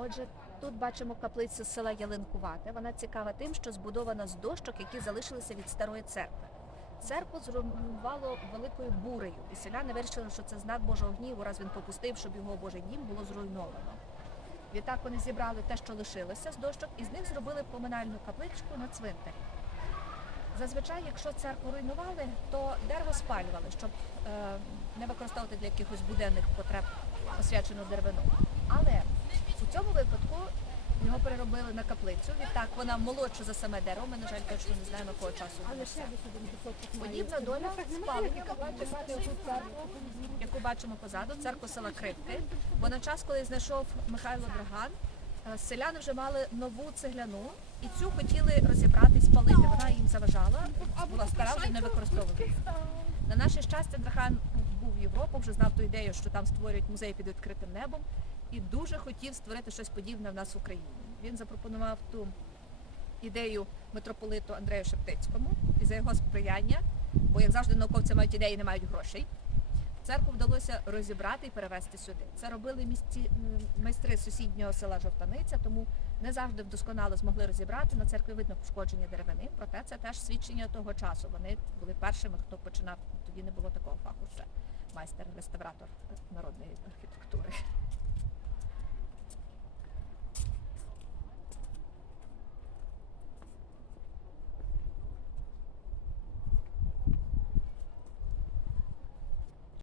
Отже, тут бачимо каплицю села Ялинкувате. Вона цікава тим, що збудована з дощок, які залишилися від старої церкви. Церкву зруйнувало великою бурею, і селяни вирішили, що це знак Божого гніву, раз він попустив, щоб його Божий дім було зруйновано. Відтак вони зібрали те, що лишилося з дощок, і з них зробили поминальну капличку на цвинтарі. Зазвичай, якщо церкву руйнували, то дерево спалювали, щоб е, не використовувати для якихось буденних потреб освячену деревину. Цьому випадку його переробили на каплицю. Відтак вона молодша за саме дерево. Ми, на жаль, точно не знаємо, якого часу кусочок має. Подібна доля церкву. яку бачимо позаду, церква села Кривки. Бо на час, коли знайшов Михайло Драган, е, селяни вже мали нову цегляну і цю хотіли розібрати і спалити. Вона їм заважала, була стара, вже не використовували. На наше щастя, Драган був в Європу, вже знав ту ідею, що там створюють музей під відкритим небом, і дуже хотів створити щось подібне в нас в Україні. Він запропонував ту ідею митрополиту Андрею Шептицькому і за його сприяння, бо як завжди науковці мають ідеї, не мають грошей. Церкву вдалося розібрати і перевезти сюди. Це робили місті майстри сусіднього села Жовтаниця, тому не завжди вдосконало змогли розібрати. На церкві видно пошкодження деревини. Проте це теж свідчення того часу. Вони були першими, хто починав. Тоді не було такого фаху. Це майстер-реставратор народної архітектури.